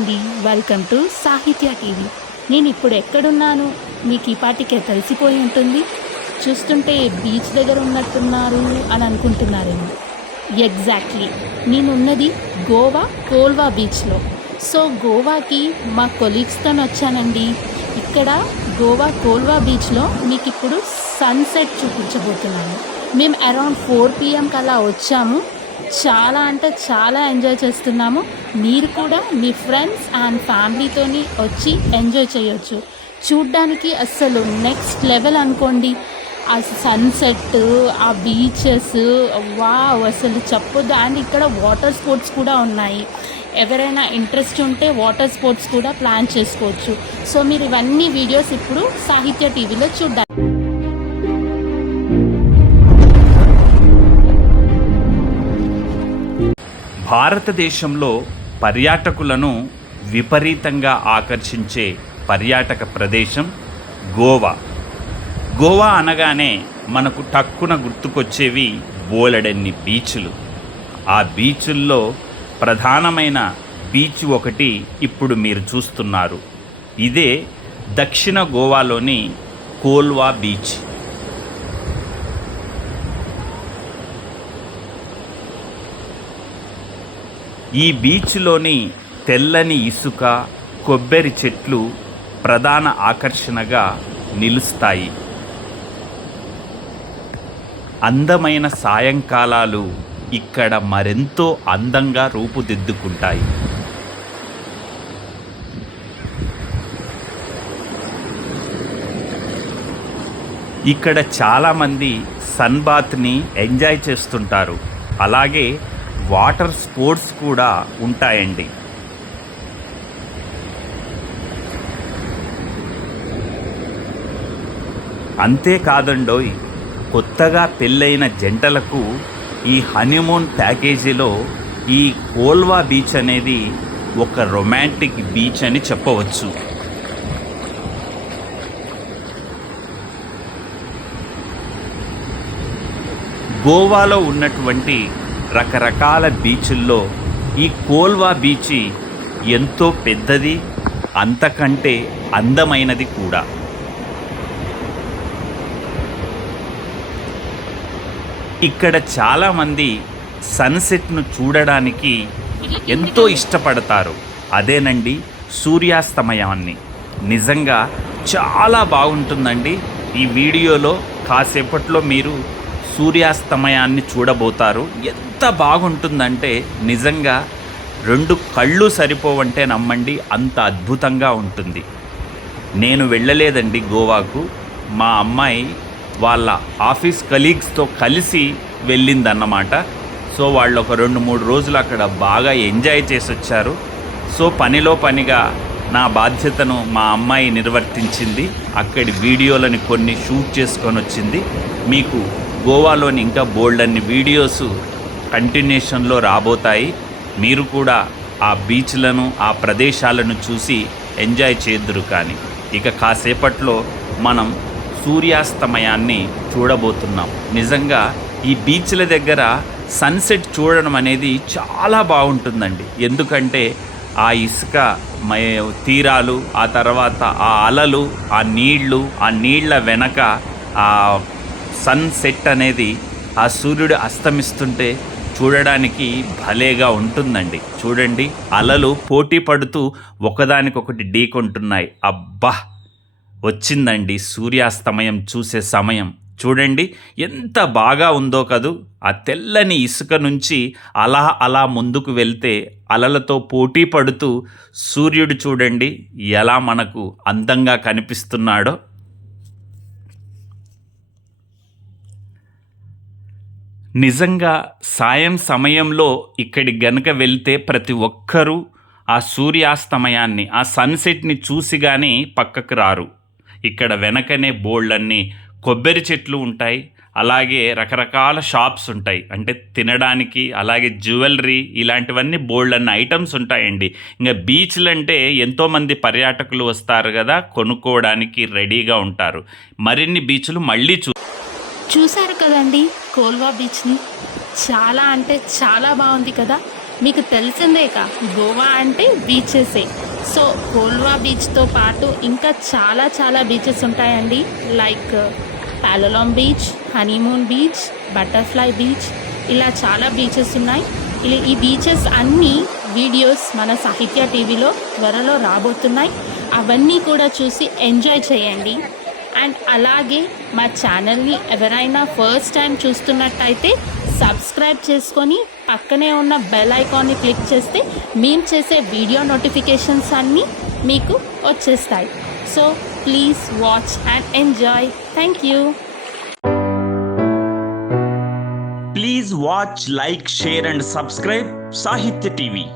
అండి welcome to సాహిత్య TV. నేను ఇప్పుడు ఎక్కడున్నాను? మీకు ఈ పాటికే తెలిసిపోయి ఉంటుంది. చూస్తుంటే బీచ్ దగ్గర ఉన్నట్టున్నారు అని అనుకుంటున్నారేమో. ఎగ్జాక్ట్లీ నేనున్నది గోవా కోల్వా బీచ్లో. సో గోవాకి మా కొలీగ్స్తో వచ్చానండి. ఇక్కడ గోవా కోల్వా బీచ్లో మీకు ఇప్పుడు సన్సెట్ చూపించబోతున్నాను. మేము అరౌండ్ ఫోర్ పిఎంకి అలా వచ్చాము. చాలా అంటే చాలా ఎంజాయ్ చేస్తున్నాము. మీరు కూడా మీ ఫ్రెండ్స్ అండ్ ఫ్యామిలీతోని వచ్చి ఎంజాయ్ చేయొచ్చు. చూడ్డానికి అస్సలు నెక్స్ట్ లెవెల్ అనుకోండి. ఆ సన్సెట్ ఆ బీచెస్ వావ్ అసలు చెప్పొద్దు. అండ్ ఇక్కడ వాటర్ స్పోర్ట్స్ కూడా ఉన్నాయి. ఎవరైనా ఇంట్రెస్ట్ ఉంటే వాటర్ స్పోర్ట్స్ కూడా ప్లాన్ చేసుకోవచ్చు. సో మీరు ఇవన్నీ వీడియోస్ ఇప్పుడు సాహిత్య టీవీలో చూడాలి భారతదేశంలో పర్యాటకులను విపరీతంగా ఆకర్షించే పర్యాటక ప్రదేశం గోవా. గోవా అనగానే మనకు టక్కున గుర్తుకొచ్చేవి బోలెడన్ని బీచ్లు. ఆ బీచుల్లో ప్రధానమైన బీచ్ ఒకటి ఇప్పుడు మీరు చూస్తున్నారు. ఇదే దక్షిణ గోవాలోని కోల్వా బీచ్. ఈ బీచ్లోని తెల్లని ఇసుక కొబ్బరి చెట్లు ప్రధాన ఆకర్షణగా నిలుస్తాయి. అందమైన సాయంకాలాలు ఇక్కడ మరెంతో అందంగా రూపుదిద్దుకుంటాయి. ఇక్కడ చాలామంది సన్ బాత్ని ఎంజాయ్ చేస్తుంటారు. అలాగే వాటర్ స్పోర్ట్స్ కూడా ఉంటాయండి. అంతేకాదండోయ్ కొత్తగా పెళ్ళైన జంటలకు ఈ హనీమూన్ ప్యాకేజీలో ఈ కోల్వా బీచ్ అనేది ఒక రొమాంటిక్ బీచ్ అని చెప్పవచ్చు. గోవాలో ఉన్నటువంటి రకరకాల బీచ్ల్లో ఈ కోల్వా బీచ్ ఎంతో పెద్దది అంతకంటే అందమైనది కూడా. ఇక్కడ చాలామంది సన్సెట్ను చూడడానికి ఎంతో ఇష్టపడతారు. అదేనండి సూర్యాస్తమయాన్ని. నిజంగా చాలా బాగుంటుందండి ఈ వీడియోలో. కాసేపట్లో మీరు సూర్యాస్తమయాన్ని చూడబోతారు. ఎంత బాగుంటుందంటే నిజంగా రెండు కళ్ళు సరిపోవంటే నమ్మండి అంత అద్భుతంగా ఉంటుంది. నేను వెళ్ళలేదండి గోవాకు. మా అమ్మాయి వాళ్ళ ఆఫీస్ కలీగ్స్తో కలిసి వెళ్ళిందన్నమాట. సో వాళ్ళు ఒక రెండు మూడు రోజులు అక్కడ బాగా ఎంజాయ్ చేసి వచ్చారు సో పనిలో పనిగా నా బాధ్యతను మా అమ్మాయి నిర్వర్తించింది. అక్కడి వీడియోలని కొన్ని షూట్ చేసుకొని వచ్చింది మీకు గోవాలోని ఇంకా బోల్డ్ అన్ని వీడియోస్ కంటిన్యూషన్లో రాబోతాయి. మీరు కూడా ఆ బీచ్లను ఆ ప్రదేశాలను చూసి ఎంజాయ్ చేద్దురు కానీ. ఇక కాసేపట్లో మనం సూర్యాస్తమయాన్ని చూడబోతున్నాం. నిజంగా ఈ బీచ్ల దగ్గర సన్సెట్ చూడడం అనేది చాలా బాగుంటుందండి. ఎందుకంటే ఆ ఇసుక మయ- తీరాలు ఆ తర్వాత ఆ అలలు ఆ నీళ్ళు ఆ నీళ్ళ వెనక ఆ సన్సెట్ అనేది ఆ సూర్యుడు అస్తమిస్తుంటే చూడడానికి భలేగా ఉంటుందండి. చూడండి అలలు పోటీ పడుతూ ఒకదానికొకటి ఢీకొంటున్నాయి. అబ్బా! వచ్చిందండి సూర్యాస్తమయం చూసే సమయం. చూడండి ఎంత బాగా ఉందో కదూ! ఆ తెల్లని ఇసుక నుంచి అలా అలా ముందుకు వెళ్తే అలలతో పోటీ పడుతూ సూర్యుడు చూడండి ఎలా మనకు అందంగా కనిపిస్తున్నాడో. నిజంగా సాయం సమయంలో ఇక్కడి గనుక వెళ్తే ప్రతి ఒక్కరూ ఆ సూర్యాస్తమయాన్ని ఆ సన్సెట్ని చూసి కానీ పక్కకు రారు. ఇక్కడ వెనకనే బోర్డులన్నీ కొబ్బరి చెట్లు ఉంటాయి అలాగే రకరకాల షాప్స్ ఉంటాయి. అంటే తినడానికి అలాగే జ్యువెలరీ ఇలాంటివన్నీ బోల్డ్ అన్న ఐటమ్స్ ఉంటాయండి. ఇంకా బీచ్లు అంటే ఎంతోమంది పర్యాటకులు వస్తారు కదా కొనుక్కోవడానికి రెడీగా ఉంటారు. మరిన్ని బీచ్లు మళ్ళీ చూ చూశారు కదండి కోల్వా బీచ్ని? చాలా అంటే చాలా బాగుంది కదా? మీకు తెలిసిందేక గోవా అంటే బీచెసే. సో కోల్వా బీచ్తో పాటు ఇంకా చాలా చాలా బీచెస్ ఉంటాయండి. Like Palolem beach honeymoon beach butterfly beach ఇలా చాలా బీచెస్ ఉన్నాయి. ఈ- ఈ బీచెస్ అన్నీ వీడియోస్ మన సాహిత్య టీవీలో త్వరలో రాబోతున్నాయి. అవన్నీ కూడా చూసి ఎంజాయ్ చేయండి. అండ్ అలాగే మా ఛానల్ని ఎవరైనా ఫస్ట్ టైం చూస్తున్నట్టయితే సబ్స్క్రైబ్ చేసుకొని పక్కనే ఉన్న బెల్ ఐకాన్ని క్లిక్ చేస్తే మేము చేసే వీడియో నోటిఫికేషన్స్ అన్నీ మీకు వచ్చేస్తాయి. So please watch and enjoy. Thank you please watch like share and subscribe Sahitya TV.